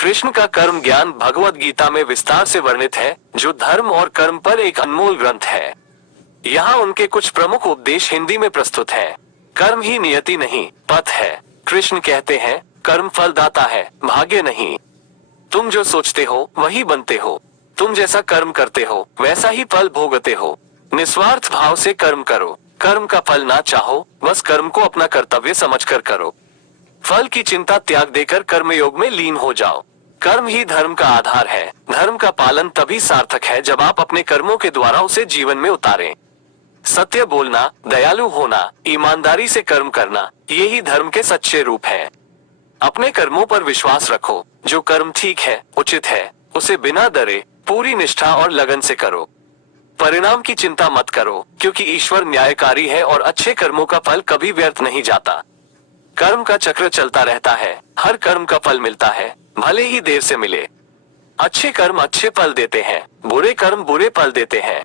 कृष्ण का कर्म ज्ञान भगवद गीता में विस्तार से वर्णित है, जो धर्म और कर्म पर एक अनमोल ग्रंथ है। यहाँ उनके कुछ प्रमुख उपदेश हिंदी में प्रस्तुत हैं। कर्म ही नियति नहीं, पथ है। कृष्ण कहते हैं, कर्म फलदाता है, भाग्य नहीं। तुम जो सोचते हो वही बनते हो। तुम जैसा कर्म करते हो वैसा ही फल भोगते हो। निस्वार्थ भाव से कर्म करो। कर्म का फल ना चाहो, बस कर्म को अपना कर्तव्य समझकर करो। फल की चिंता त्याग देकर कर्मयोग में लीन हो जाओ। कर्म ही धर्म का आधार है। धर्म का पालन तभी सार्थक है जब आप अपने कर्मों के द्वारा उसे जीवन में उतारें। सत्य बोलना, दयालु होना, ईमानदारी से कर्म करना, यही धर्म के सच्चे रूप हैं। अपने कर्मों पर विश्वास रखो। जो कर्म ठीक है, उचित है, उसे बिना डरे, पूरी निष्ठा और लगन से करो। परिणाम की चिंता मत करो, क्योंकि ईश्वर न्यायकारी है और अच्छे कर्मों का फल कभी व्यर्थ नहीं जाता। कर्म का चक्र चलता रहता है। हर कर्म का फल मिलता है, भले ही देर से मिले। अच्छे कर्म अच्छे फल देते हैं, बुरे कर्म बुरे फल देते हैं।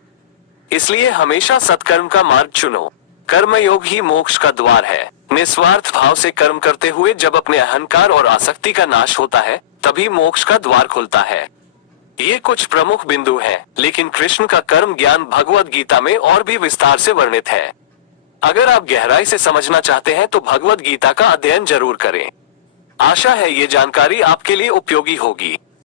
इसलिए हमेशा सत्कर्म का मार्ग चुनो। कर्मयोग ही मोक्ष का द्वार है। निस्वार्थ भाव से कर्म करते हुए जब अपने अहंकार और आसक्ति का नाश होता है, तभी मोक्ष का द्वार खुलता है। ये कुछ प्रमुख बिंदु हैं, लेकिन कृष्ण का कर्म ज्ञान भगवद गीता में और भी विस्तार से वर्णित है। अगर आप गहराई से समझना चाहते हैं तो भगवद गीता का अध्ययन जरूर करें। आशा है ये जानकारी आपके लिए उपयोगी होगी।